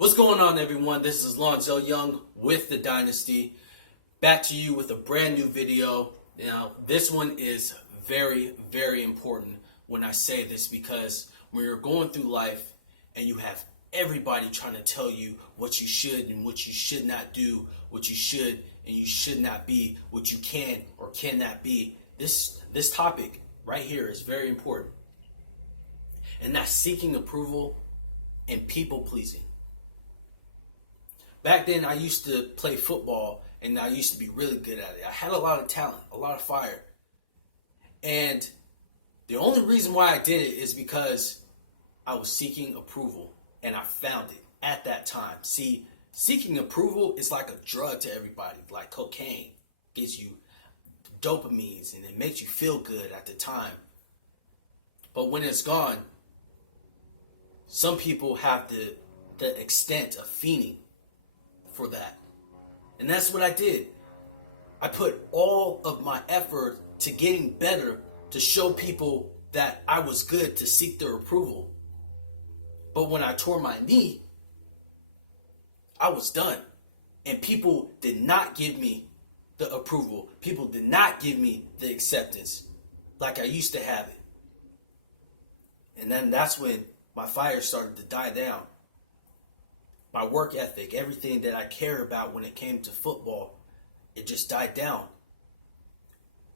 What's going on, everyone? This is Lonzel Young with The Dynasty, back to you with a brand new video. Now, this one is very, very important when I say this, because when you're going through life and you have everybody trying to tell you what you should and what you should not do, what you should and you should not be, what you can or cannot be, this topic right here is very important. And that's seeking approval and people pleasing. Back then, I used to play football, and I used to be really good at it. I had a lot of talent, a lot of fire. And the only reason why I did it is because I was seeking approval, and I found it at that time. See, seeking approval is like a drug to everybody, like cocaine. Gives you dopamines, and it makes you feel good at the time. But when it's gone, some people have the extent of fiending for that. And that's what I did. I put all of my effort to getting better to show people that I was good, to seek their approval. But when I tore my knee, I was done. And people did not give me the approval. People did not give me the acceptance like I used to have it. And then that's when my fire started to die down. My work ethic, everything that I cared about when it came to football, it just died down.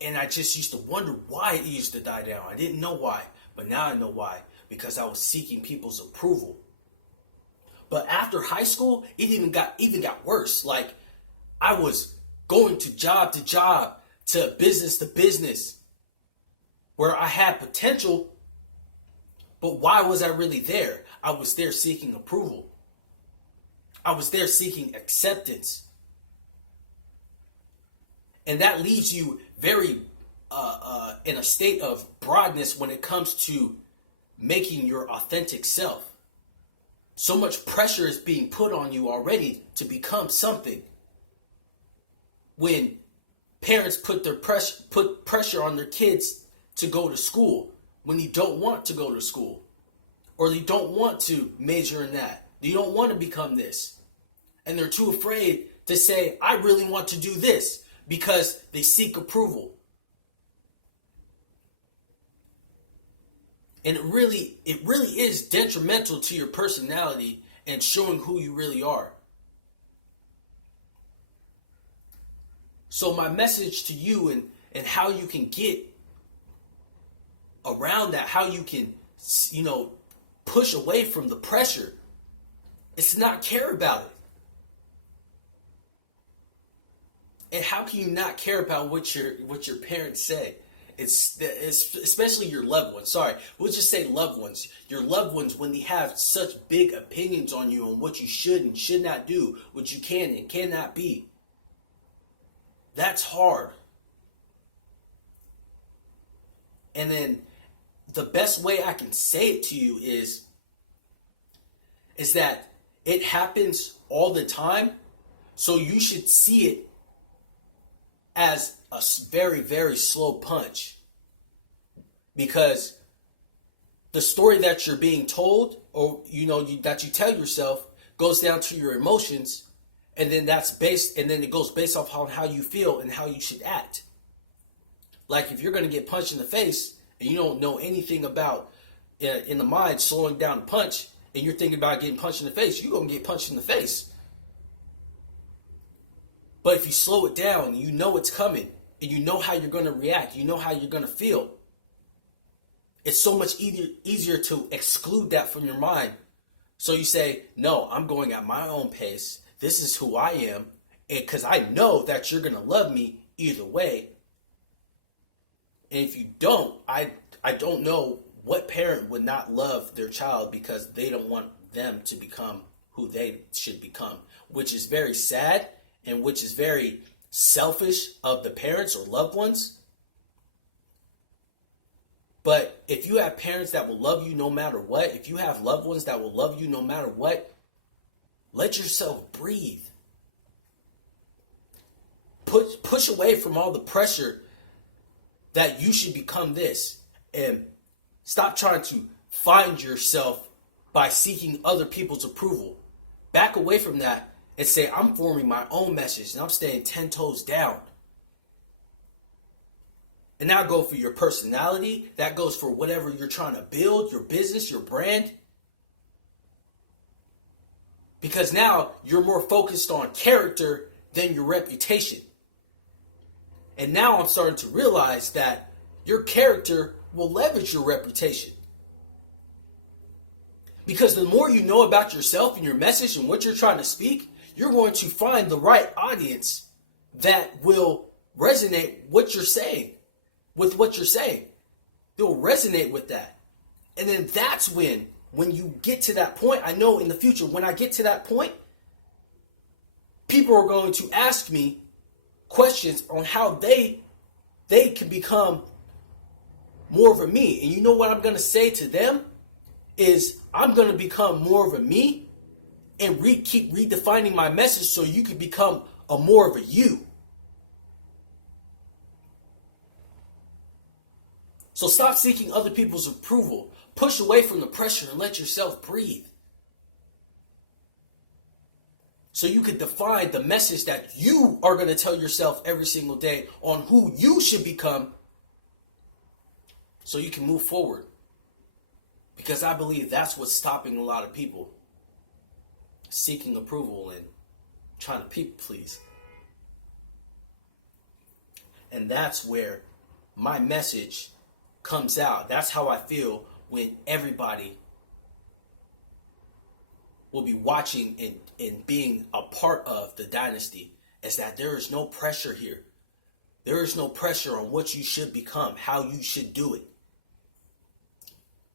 And I just used to wonder why it used to die down. I didn't know why, but now I know why. Because I was seeking people's approval. But after high school, it even got worse. Like, I was going to job, to business, where I had potential. But why was I really there? I was there seeking approval. I was there seeking acceptance. And that leaves you very in a state of broadness when it comes to making your authentic self. So much pressure is being put on you already to become something. When parents put pressure on their kids to go to school when you don't want to go to school, or you don't want to major in that. You don't want to become this. And they're too afraid to say, I really want to do this, because they seek approval. And it really is detrimental to your personality and showing who you really are. So my message to you and how you can get around that, how you can, push away from the pressure, is to not care about it. And how can you not care about what your parents say? It's especially your loved ones. Sorry, we'll just say loved ones. Your loved ones, when they have such big opinions on you on what you should and should not do, what you can and cannot be. That's hard. And then the best way I can say it to you is that it happens all the time. So you should see it as a very, very slow punch. Because the story that you're being told, or that you tell yourself, goes down to your emotions, and then it goes based off on how you feel and how you should act. Like, if you're going to get punched in the face and you don't know anything about in the mind slowing down a punch, and you're thinking about getting punched in the face, you're going to get punched in the face. But if you slow it down, you know it's coming, and you know how you're going to react, you know how you're going to feel, it's so much easier to exclude that from your mind. So you say, no, I'm going at my own pace. This is who I am, and because I know that you're going to love me either way. And if you don't, I don't know what parent would not love their child because they don't want them to become who they should become, which is very sad and which is very selfish of the parents or loved ones. But if you have parents that will love you no matter what, if you have loved ones that will love you no matter what, let yourself breathe. Push away from all the pressure that you should become this, and stop trying to find yourself by seeking other people's approval. back away from that and say, I'm forming my own message and I'm staying 10 toes down. And that go for your personality. That goes for whatever you're trying to build, your business, your brand. Because now you're more focused on character than your reputation. And now I'm starting to realize that your character will leverage your reputation. Because the more you know about yourself and your message and what you're trying to speak, you're going to find the right audience that will resonate with what you're saying. They'll resonate with that. And then that's when you get to that point, I know in the future, when I get to that point, people are going to ask me questions on how they can become more of a me. And you know what I'm going to say to them is, I'm going to become more of a me and keep redefining my message so you can become a more of a you. So stop seeking other people's approval. Push away from the pressure and let yourself breathe. So you can define the message that you are going to tell yourself every single day on who you should become so you can move forward. Because I believe that's what's stopping a lot of people. Seeking approval and trying to people please. And that's where my message comes out. That's how I feel when everybody will be watching and being a part of the dynasty. Is that there is no pressure here. There is no pressure on what you should become, how you should do it.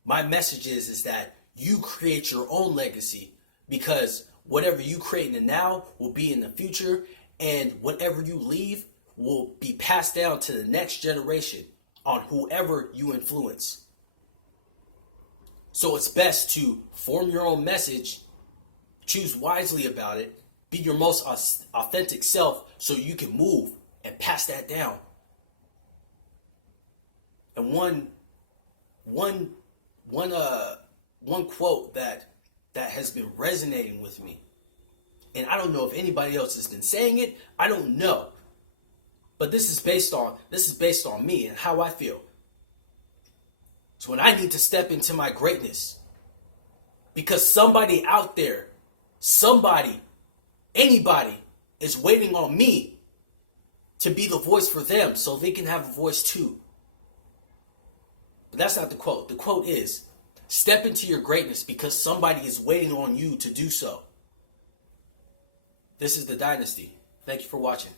My message is that you create your own legacy, because whatever you create in the now will be in the future, and whatever you leave will be passed down to the next generation on whoever you influence. So it's best to form your own message, choose wisely about it, be your most authentic self so you can move and pass that down. And one quote that has been resonating with me, and I don't know if anybody else has been saying it, I don't know. But this is based on me and how I feel. So when I need to step into my greatness, because somebody out there, anybody is waiting on me to be the voice for them so they can have a voice too. But that's not the quote. The quote is, step into your greatness because somebody is waiting on you to do so. This is The Dynasty. Thank you for watching.